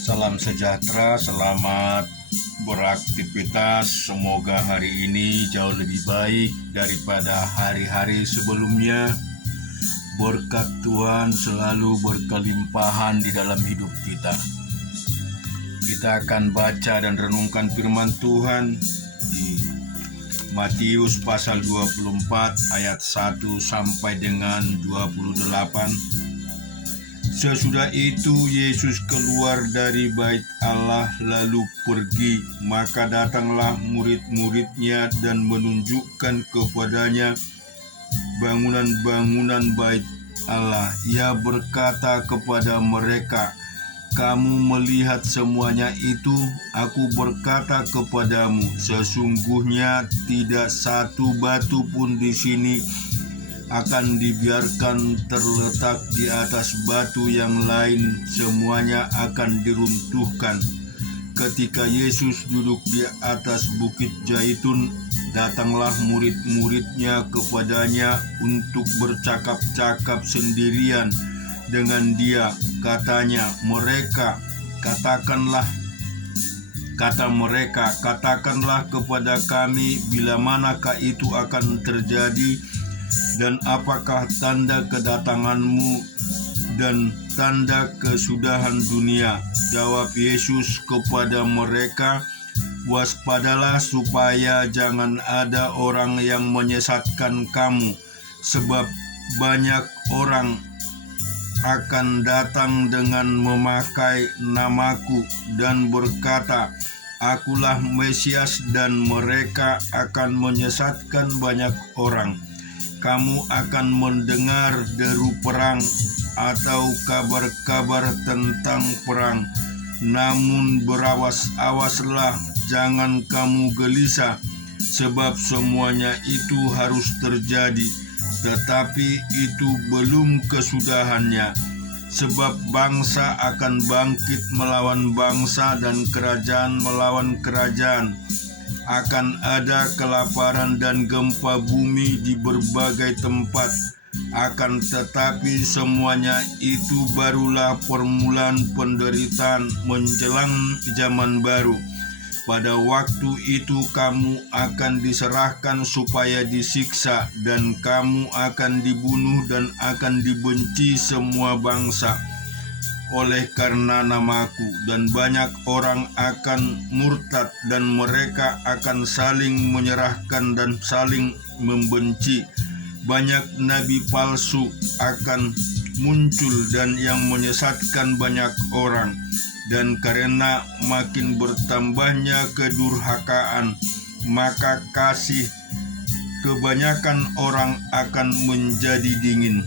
Salam sejahtera, selamat beraktivitas. Semoga hari ini jauh lebih baik daripada hari-hari sebelumnya. Berkat Tuhan selalu berkelimpahan di dalam hidup kita. Kita akan baca dan renungkan firman Tuhan di Matius pasal 24 ayat 1 sampai dengan 28. Sesudah itu Yesus keluar dari bait Allah lalu pergi, maka datanglah murid-muridnya dan menunjukkan kepadanya bangunan-bangunan bait Allah. Ia berkata kepada mereka, "Kamu melihat semuanya itu? Aku berkata kepadamu, sesungguhnya tidak satu batu pun di sini akan dibiarkan terletak di atas batu yang lain, semuanya akan diruntuhkan." Ketika Yesus duduk di atas bukit Zaitun, datanglah murid-muridnya kepadanya untuk bercakap-cakap sendirian dengan dia. Katanya mereka, katakanlah kepada kami, bila manakah itu akan terjadi, dan apakah tanda kedatanganmu dan tanda kesudahan dunia? Jawab Yesus kepada mereka, "Waspadalah supaya jangan ada orang yang menyesatkan kamu, sebab banyak orang akan datang dengan memakai namaku dan berkata, 'Akulah Mesias,' dan mereka akan menyesatkan banyak orang. Kamu akan mendengar deru perang atau kabar-kabar tentang perang. Namun berawas-awaslah, jangan kamu gelisah, sebab semuanya itu harus terjadi, tetapi itu belum kesudahannya. Sebab bangsa akan bangkit melawan bangsa dan kerajaan melawan kerajaan. Akan ada kelaparan dan gempa bumi di berbagai tempat. Akan tetapi semuanya itu barulah permulaan penderitaan menjelang zaman baru. Pada waktu itu kamu akan diserahkan supaya disiksa, dan kamu akan dibunuh dan akan dibenci semua bangsa oleh karena namaku, dan banyak orang akan murtad, dan mereka akan saling menyerahkan dan saling membenci. Banyak nabi palsu akan muncul dan yang menyesatkan banyak orang. Dan karena makin bertambahnya kedurhakaan, maka kasih kebanyakan orang akan menjadi dingin.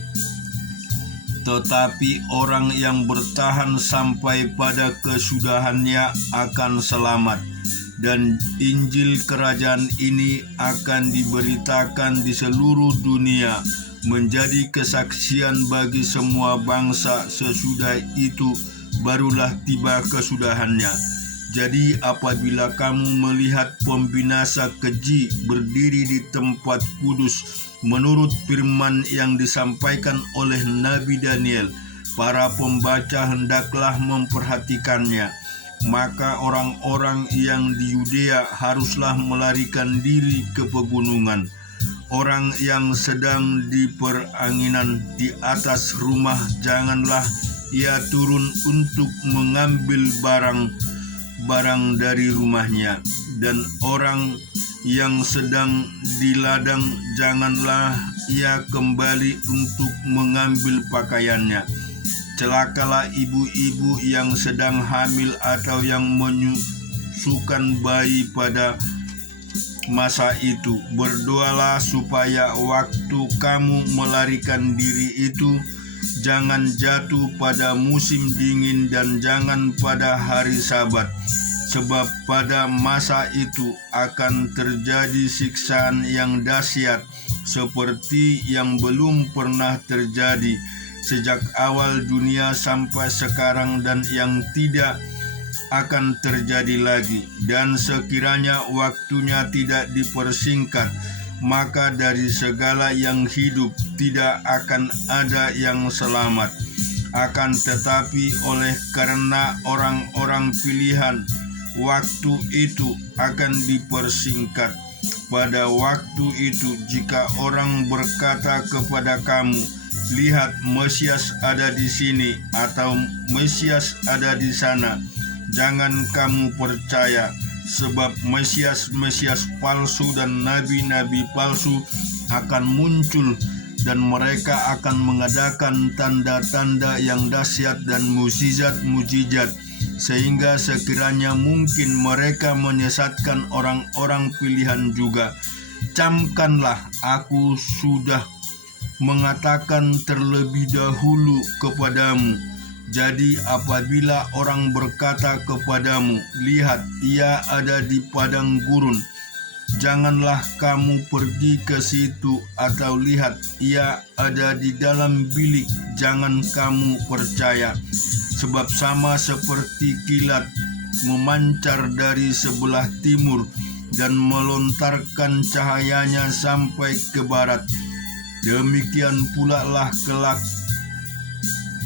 Tetapi orang yang bertahan sampai pada kesudahannya akan selamat. Dan Injil kerajaan ini akan diberitakan di seluruh dunia, menjadi kesaksian bagi semua bangsa. Sesudah itu barulah tiba kesudahannya. Jadi apabila kamu melihat pembinasa keji berdiri di tempat kudus, menurut firman yang disampaikan oleh Nabi Daniel, para pembaca hendaklah memperhatikannya. Maka orang-orang yang di Yudea haruslah melarikan diri ke pegunungan. Orang yang sedang di peranginan di atas rumah, janganlah ia turun untuk mengambil barang dari rumahnya. Dan orang yang sedang di ladang, janganlah ia kembali untuk mengambil pakaiannya. Celakalah ibu-ibu yang sedang hamil atau yang menyusukan bayi pada masa itu. Berdoalah supaya waktu kamu melarikan diri itu jangan jatuh pada musim dingin dan jangan pada hari Sabat. Sebab pada masa itu akan terjadi siksaan yang dahsyat seperti yang belum pernah terjadi sejak awal dunia sampai sekarang, dan yang tidak akan terjadi lagi. Dan sekiranya waktunya tidak dipersingkat, maka dari segala yang hidup tidak akan ada yang selamat. Akan tetapi oleh karena orang-orang pilihan, waktu itu akan dipersingkat. Pada waktu itu, jika orang berkata kepada kamu, lihat, Mesias ada di sini, atau Mesias ada di sana, jangan kamu percaya, sebab Mesias palsu dan nabi-nabi palsu akan muncul, dan mereka akan mengadakan tanda-tanda yang dahsyat dan mukjizat-mukjizat, sehingga sekiranya mungkin mereka menyesatkan orang-orang pilihan juga. Camkanlah, aku sudah mengatakan terlebih dahulu kepadamu. Jadi apabila orang berkata kepadamu, lihat, ia ada di padang gurun, janganlah kamu pergi ke situ, atau lihat, ia ada di dalam bilik, jangan kamu percaya. Sebab sama seperti kilat memancar dari sebelah timur dan melontarkan cahayanya sampai ke barat, demikian pula lah kelak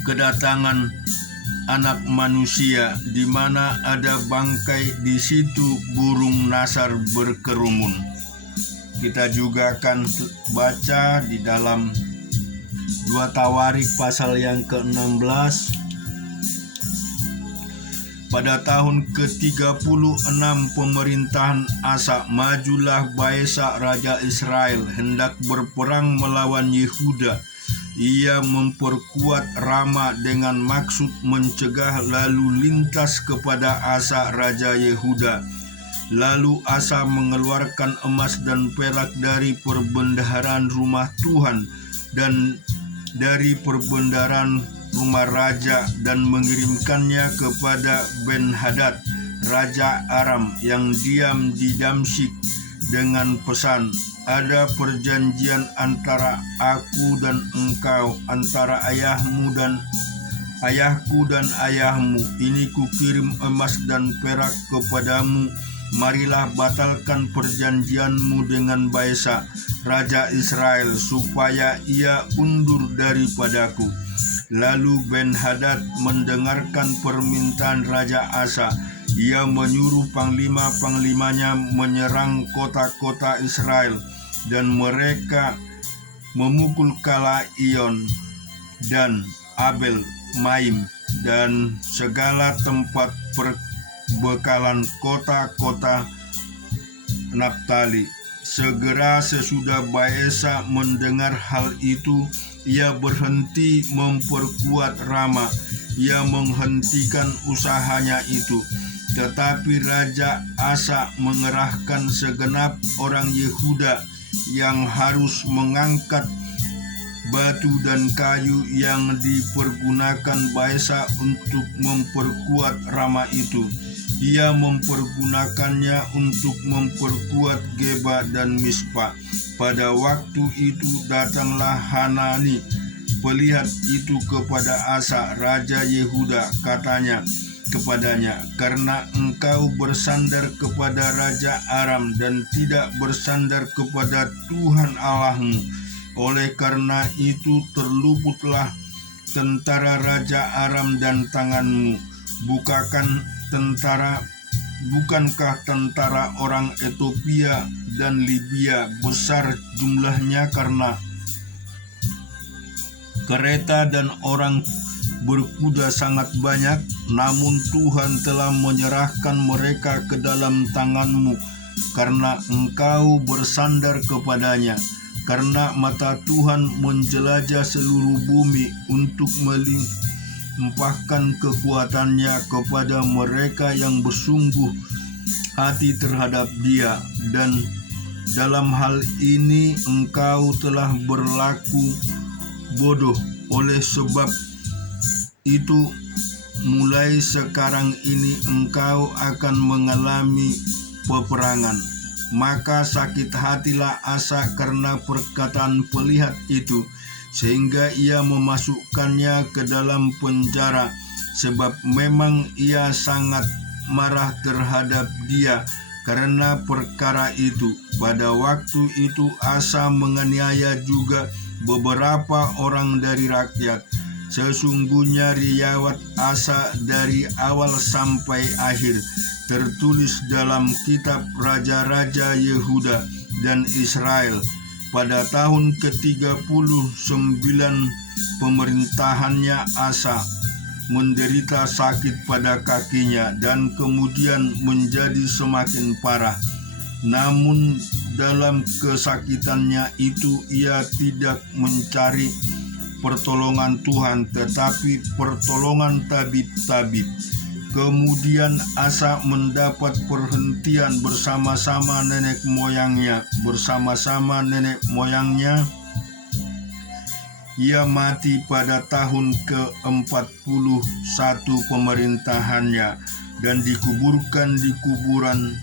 kedatangan Anak Manusia, di mana ada bangkai, di situ burung nasar berkerumun. Kita juga akan baca di dalam 2 Tawarik pasal yang ke-16. Pada tahun ke-36 pemerintahan Asa, majulah Baesa raja Israel hendak berperang melawan Yehuda. Ia memperkuat Rama dengan maksud mencegah lalu lintas kepada Asa raja Yehuda. Lalu Asa mengeluarkan emas dan perak dari perbendaharaan rumah Tuhan dan dari perbendaharaan rumah raja, dan mengirimkannya kepada Ben-Hadad raja Aram yang diam di Damsyik dengan pesan, ada perjanjian antara aku dan engkau, antara ayahku dan ayahmu. Ini kukirim emas dan perak kepadamu. Marilah batalkan perjanjianmu dengan Baesa raja Israel, supaya ia undur daripadaku. Lalu Ben-Hadad mendengarkan permintaan Raja Asa. Ia menyuruh panglima-panglimanya menyerang kota-kota Israel, dan mereka memukul kala Iyon dan Abel Maim dan segala tempat perbekalan kota-kota Naftali. Segera sesudah Baesa mendengar hal itu, ia berhenti memperkuat Rama. Ia menghentikan usahanya itu. Tetapi Raja Asa mengerahkan segenap orang Yehuda yang harus mengangkat batu dan kayu yang dipergunakan Baesa untuk memperkuat Rama itu. Ia mempergunakannya untuk memperkuat Geba dan Mispa. Pada waktu itu datanglah Hanani, pelihat itu kepada Asa, raja Yehuda, katanya kepadanya, karena engkau bersandar kepada Raja Aram dan tidak bersandar kepada Tuhan Allahmu, oleh karena itu terluputlah tentara Raja Aram dan tanganmu. Bukankah tentara orang Ethiopia dan Libya besar jumlahnya, karena kereta dan orang berkuda sangat banyak? Namun Tuhan telah menyerahkan mereka ke dalam tanganmu, karena engkau bersandar kepadanya. Karena mata Tuhan menjelajah seluruh bumi untuk melimpahkan kekuatannya kepada mereka yang bersungguh hati terhadap Dia, dan dalam hal ini engkau telah berlaku bodoh. Oleh sebab itu, mulai sekarang ini engkau akan mengalami peperangan. Maka sakit hatilah Asa karena perkataan pelihat itu, sehingga ia memasukkannya ke dalam penjara, sebab memang ia sangat marah terhadap dia karena perkara itu. Pada waktu itu Asa menganiaya juga beberapa orang dari rakyat. Sesungguhnya riwayat Asa dari awal sampai akhir tertulis dalam kitab Raja-Raja Yehuda dan Israel. Pada tahun ke-39 pemerintahannya, Asa menderita sakit pada kakinya dan kemudian menjadi semakin parah. Namun dalam kesakitannya itu ia tidak mencari pertolongan Tuhan, tetapi pertolongan tabib-tabib. Kemudian Asa mendapat perhentian bersama-sama nenek moyangnya. Ia mati pada tahun ke-41 pemerintahannya dan dikuburkan di kuburan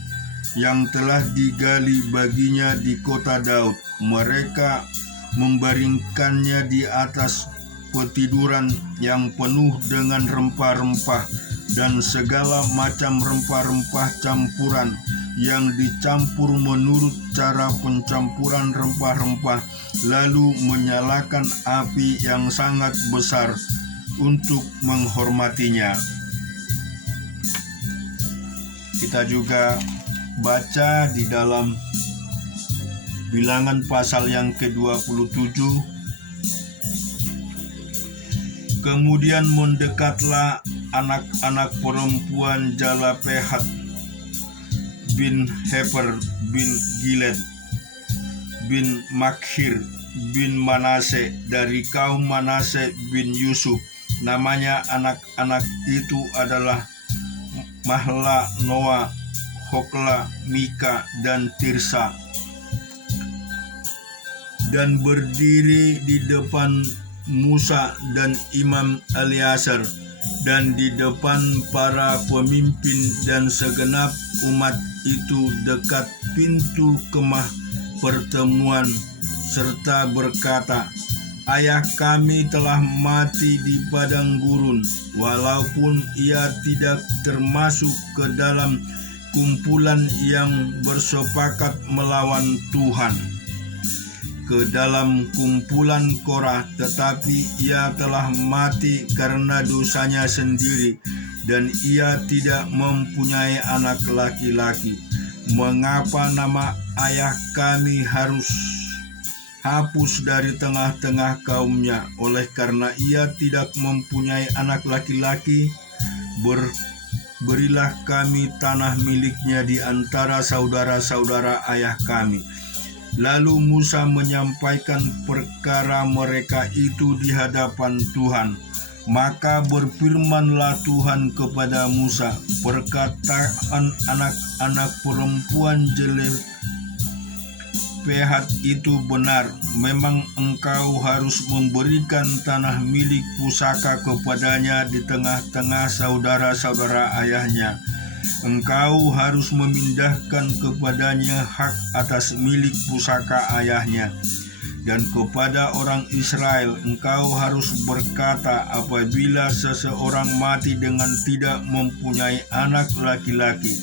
yang telah digali baginya di kota Daud. Mereka membaringkannya di atas petiduran yang penuh dengan rempah-rempah dan segala macam rempah-rempah campuran yang dicampur menurut cara pencampuran rempah-rempah, lalu menyalakan api yang sangat besar untuk menghormatinya. Kita juga baca di dalam Bilangan pasal yang ke-27. Kemudian mendekatlah anak-anak perempuan Jalpehat bin Hefer bin Gilead bin Makhir bin Manase dari kaum Manase bin Yusuf. Namanya anak-anak itu adalah Mahla, Noah, Hokla, Mika, dan Tirsa. Dan berdiri di depan Musa dan Imam Eleazar dan di depan para pemimpin dan segenap umat itu dekat pintu kemah pertemuan, serta berkata, "Ayah kami telah mati di padang gurun, walaupun ia tidak termasuk ke dalam kumpulan yang bersepakat melawan Tuhan, ke dalam kumpulan Korah, tetapi ia telah mati karena dosanya sendiri, dan ia tidak mempunyai anak laki-laki. Mengapa nama ayah kami harus hapus dari tengah-tengah kaumnya? Oleh karena ia tidak mempunyai anak laki-laki, berilah kami tanah miliknya di antara saudara-saudara ayah kami." Lalu Musa menyampaikan perkara mereka itu di hadapan Tuhan. Maka berfirmanlah Tuhan kepada Musa, "Perkataan anak-anak perempuan Jalpehat itu benar. Memang engkau harus memberikan tanah milik pusaka kepadanya di tengah-tengah saudara-saudara ayahnya. Engkau harus memindahkan kepadanya hak atas milik pusaka ayahnya. Dan kepada orang Israel engkau harus berkata, apabila seseorang mati dengan tidak mempunyai anak laki-laki,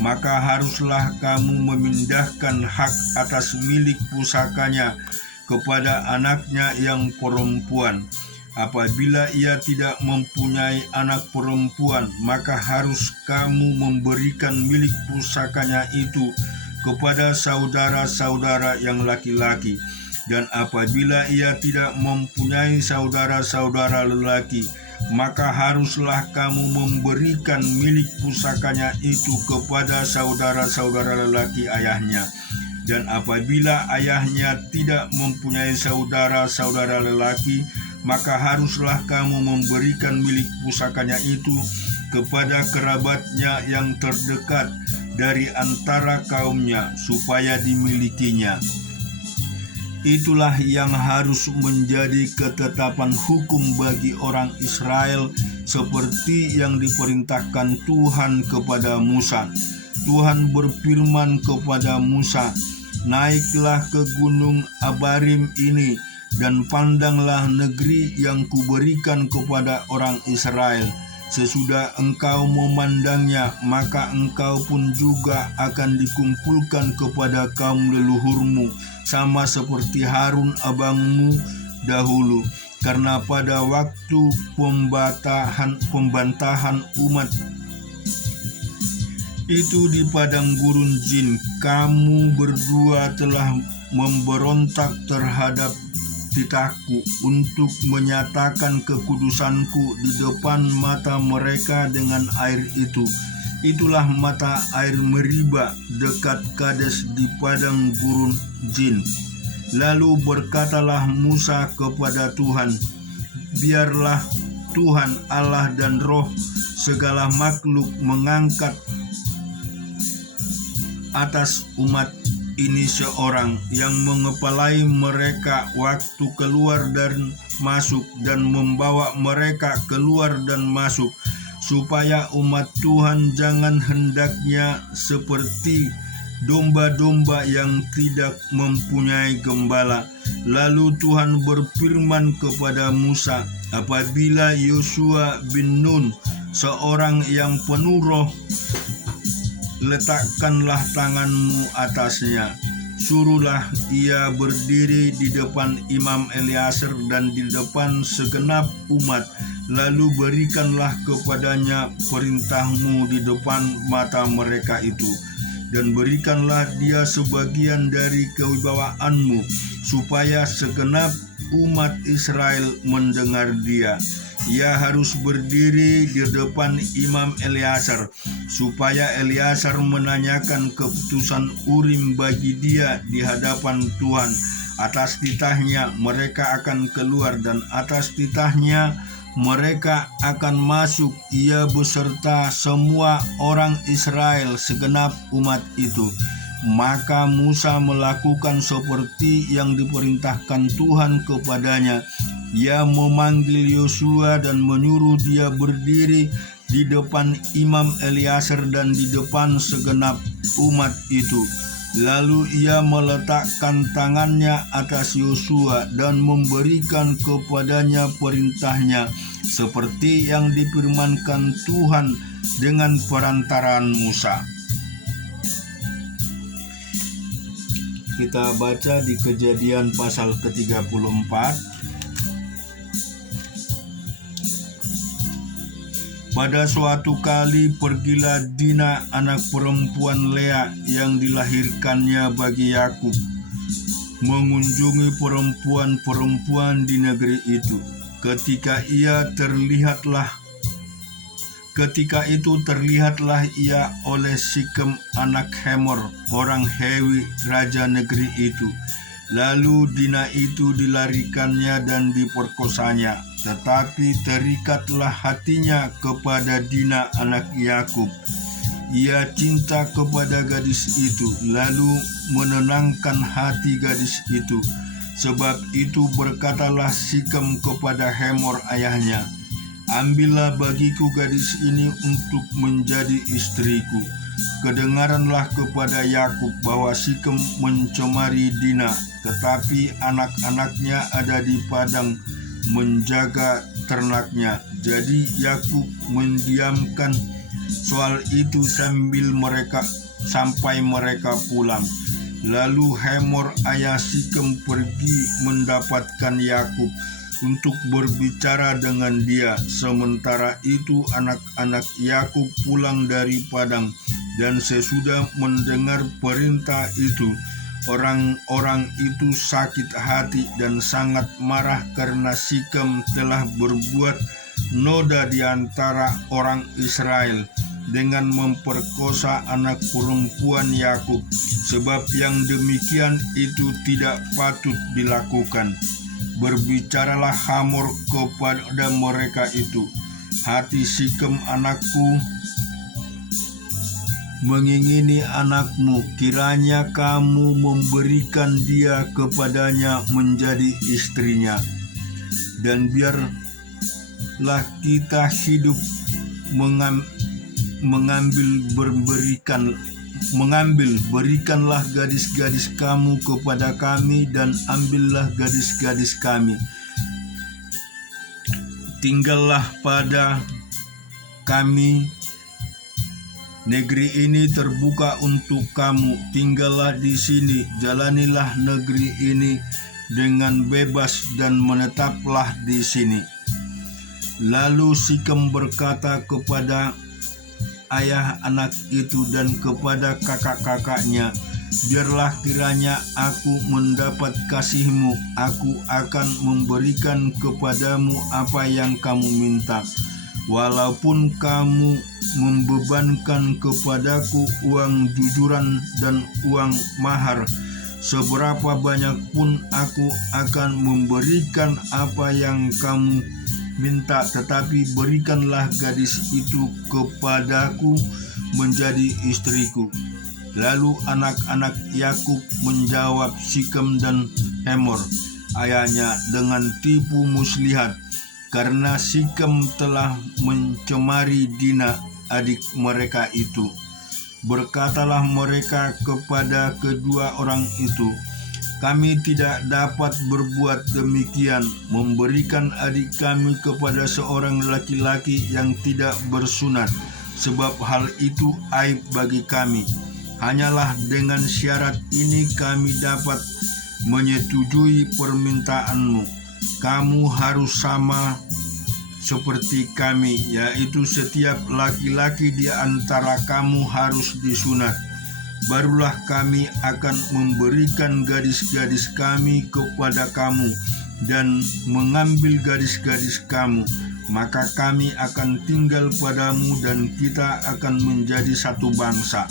maka haruslah kamu memindahkan hak atas milik pusakanya kepada anaknya yang perempuan. Apabila ia tidak mempunyai anak perempuan, maka harus kamu memberikan milik pusakanya itu kepada saudara-saudara yang laki-laki. Dan apabila ia tidak mempunyai saudara-saudara lelaki, maka haruslah kamu memberikan milik pusakanya itu kepada saudara-saudara lelaki ayahnya. Dan apabila ayahnya tidak mempunyai saudara-saudara lelaki, maka haruslah kamu memberikan milik pusakanya itu kepada kerabatnya yang terdekat dari antara kaumnya, supaya dimilikinya. Itulah yang harus menjadi ketetapan hukum bagi orang Israel, seperti yang diperintahkan Tuhan kepada Musa. Tuhan berfirman kepada Musa, "Naiklah ke gunung Abarim ini, dan pandanglah negeri yang kuberikan kepada orang Israel. Sesudah engkau memandangnya, maka engkau pun juga akan dikumpulkan kepada kaum leluhurmu, sama seperti Harun abangmu dahulu. karena pada waktu pembantahan umat itu di padang gurun Zin, kamu berdua telah memberontak terhadap titahku untuk menyatakan kekudusanku di depan mata mereka dengan air itu. Itulah mata air Meriba dekat Kades di padang gurun Zin. Lalu berkatalah Musa kepada Tuhan, biarlah Tuhan Allah dan roh segala makhluk mengangkat atas umat ini seorang yang mengepalai mereka waktu keluar dan masuk, dan membawa mereka keluar dan masuk, supaya umat Tuhan jangan hendaknya seperti domba-domba yang tidak mempunyai gembala. Lalu Tuhan berfirman kepada Musa, apabila Yosua bin Nun, seorang yang penuh roh, letakkanlah tanganmu atasnya, suruhlah ia berdiri di depan Imam Eleazar dan di depan segenap umat, lalu berikanlah kepadanya perintahmu di depan mata mereka itu, dan berikanlah dia sebagian dari kewibawaanmu, supaya segenap umat Israel mendengar dia. Ia harus berdiri di depan Imam Eleazar, supaya Eleazar menanyakan keputusan Urim bagi dia di hadapan Tuhan. Atas titahnya mereka akan keluar, dan atas titahnya mereka akan masuk, ia beserta semua orang Israel, segenap umat itu. Maka Musa melakukan seperti yang diperintahkan Tuhan kepadanya. Ia memanggil Yosua dan menyuruh dia berdiri di depan Imam Eleazar dan di depan segenap umat itu. Lalu ia meletakkan tangannya atas Yosua dan memberikan kepadanya perintahnya, seperti yang difirmankan Tuhan dengan perantaraan Musa. Kita baca di Kejadian pasal ke-34. Pada suatu kali pergilah Dina, anak perempuan Lea yang dilahirkannya bagi Yakub, mengunjungi perempuan-perempuan di negeri itu. Ketika itu terlihatlah ia oleh Sikem anak Hemor, orang Hewi, raja negeri itu. Lalu Dina itu dilarikannya dan diperkosanya. Tetapi terikatlah hatinya kepada Dina anak Yakub. Ia cinta kepada gadis itu, lalu menenangkan hati gadis itu. Sebab itu berkatalah Sikem kepada Hemor ayahnya, ambillah bagiku gadis ini untuk menjadi istriku. Kedengaranlah kepada Yakub bahwa Sikem mencemari Dina, tetapi anak-anaknya ada di padang menjaga ternaknya. Jadi Yakub mendiamkan soal itu sampai mereka pulang. Lalu Hemor ayah Sikem pergi mendapatkan Yakub untuk berbicara dengan dia. Sementara itu anak-anak Yakub pulang dari padang, dan sesudah mendengar perintah itu, orang-orang itu sakit hati dan sangat marah karena Sikem telah berbuat noda di antara orang Israel dengan memperkosa anak perempuan Yakub, sebab yang demikian itu tidak patut dilakukan. Berbicaralah Hamor kepada mereka itu, hati Sikem anakku mengingini anakmu, kiranya kamu memberikan dia kepadanya menjadi istrinya, dan biarlah kita hidup berikanlah gadis-gadis kamu kepada kami, dan ambillah gadis-gadis kami, tinggallah pada kami. Negeri ini terbuka untuk kamu, tinggallah di sini, jalanilah negeri ini dengan bebas dan menetaplah di sini." Lalu Sikem berkata kepada ayah anak itu dan kepada kakak-kakaknya, "Biarlah kiranya aku mendapat kasihmu, aku akan memberikan kepadamu apa yang kamu minta. Walaupun kamu membebankan kepadaku uang jujuran dan uang mahar, seberapa banyak pun aku akan memberikan apa yang kamu minta, tetapi berikanlah gadis itu kepadaku menjadi istriku." Lalu anak-anak Yakub menjawab Sikem dan Hemor ayahnya dengan tipu muslihat, karena Sikem telah mencemari Dina adik mereka itu. Berkatalah mereka kepada kedua orang itu, "Kami tidak dapat berbuat demikian, memberikan adik kami kepada seorang laki-laki yang tidak bersunat, sebab hal itu aib bagi kami. Hanyalah dengan syarat ini kami dapat menyetujui permintaanmu. Kamu harus sama seperti kami, yaitu setiap laki-laki di antara kamu harus disunat. Barulah kami akan memberikan gadis-gadis kami kepada kamu dan mengambil gadis-gadis kamu. Maka kami akan tinggal padamu dan kita akan menjadi satu bangsa.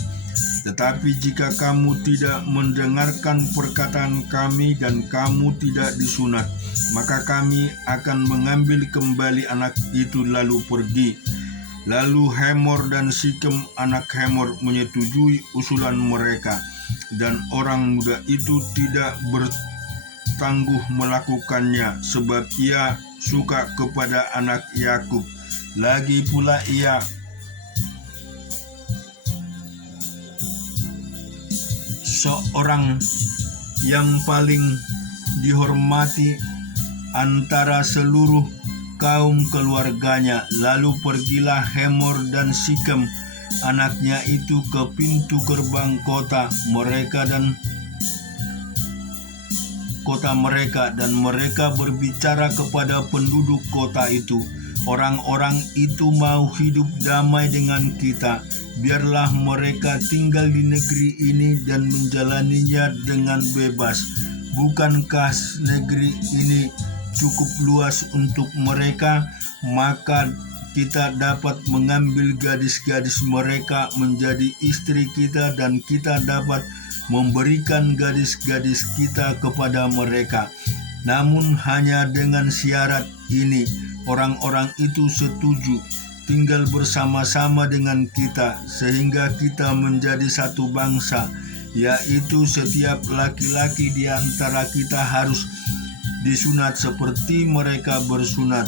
Tetapi jika kamu tidak mendengarkan perkataan kami dan kamu tidak disunat, maka kami akan mengambil kembali anak itu lalu pergi." Lalu Hemor dan Sikem anak Hemor menyetujui usulan mereka, dan orang muda itu tidak bertangguh melakukannya, sebab ia suka kepada anak Yakub. Lagi pula ia seorang yang paling dihormati antara seluruh kaum keluarganya. Lalu pergilah Hemor dan Sikem anaknya itu ke pintu gerbang kota mereka dan mereka berbicara kepada penduduk kota itu, "Orang-orang itu mau hidup damai dengan kita. Biarlah mereka tinggal di negeri ini dan menjalaninya dengan bebas. Bukankah negeri ini cukup luas untuk mereka? Maka kita dapat mengambil gadis-gadis mereka menjadi istri kita, dan kita dapat memberikan gadis-gadis kita kepada mereka." Namun hanya dengan syarat ini, orang-orang itu setuju tinggal bersama-sama dengan kita, sehingga kita menjadi satu bangsa, yaitu setiap laki-laki di antara kita harus disunat seperti mereka bersunat.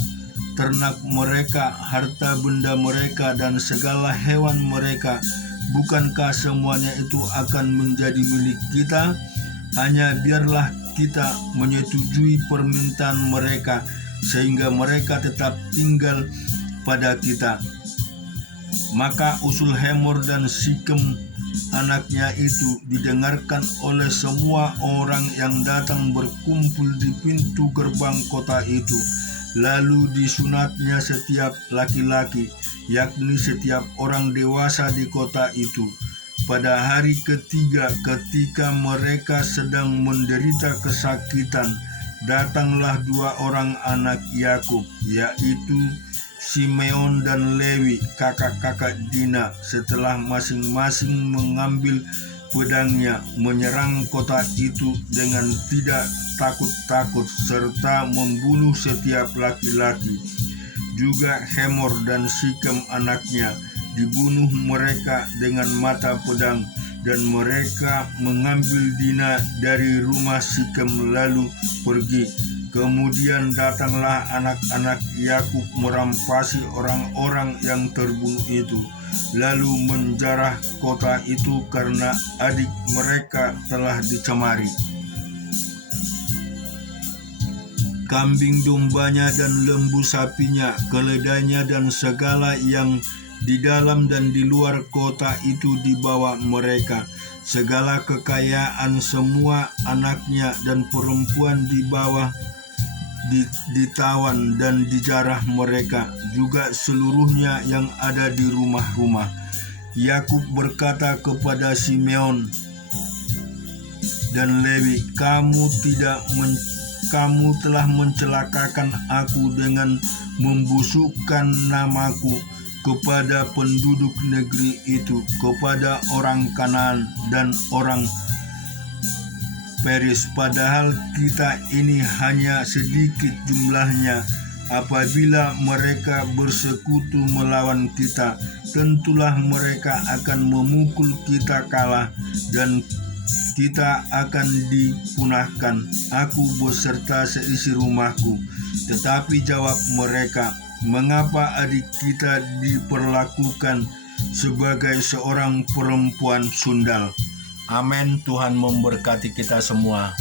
Ternak mereka, harta benda mereka, dan segala hewan mereka, bukankah semuanya itu akan menjadi milik kita? Hanya biarlah kita menyetujui permintaan mereka, sehingga mereka tetap tinggal pada kita. Maka usul Hemor dan Sikem anaknya itu didengarkan oleh semua orang yang datang berkumpul di pintu gerbang kota itu. Lalu disunatnya setiap laki-laki, yakni setiap orang dewasa di kota itu. Pada hari ketiga, ketika mereka sedang menderita kesakitan, datanglah dua orang anak Yakub, yaitu Simeon dan Lewi, kakak-kakak Dina, setelah masing-masing mengambil pedangnya, menyerang kota itu dengan tidak takut-takut, serta membunuh setiap laki-laki. Juga Hemor dan Sikem anaknya dibunuh mereka dengan mata pedang, dan mereka mengambil Dina dari rumah Sikem lalu pergi. Kemudian datanglah anak-anak Yakub merampasi orang-orang yang terbunuh itu, lalu menjarah kota itu karena adik mereka telah dicemari. Kambing dombanya dan lembu sapinya, keledainya dan segala yang di dalam dan di luar kota itu dibawa mereka. segala kekayaan semua anaknya dan perempuan di bawah ditawan dan dijarah mereka, juga seluruhnya yang ada di rumah-rumah. Yakub berkata kepada Simeon dan Lewi, kamu telah mencelakakan aku dengan membusukkan namaku kepada penduduk negeri itu, kepada orang Kanaan dan orang Peris, padahal kita ini hanya sedikit jumlahnya. Apabila mereka bersekutu melawan kita, tentulah mereka akan memukul kita kalah dan kita akan dipunahkan, aku beserta seisi rumahku. Tetapi jawab mereka, mengapa adik kita diperlakukan sebagai seorang perempuan sundal? Amin. Tuhan memberkati kita semua.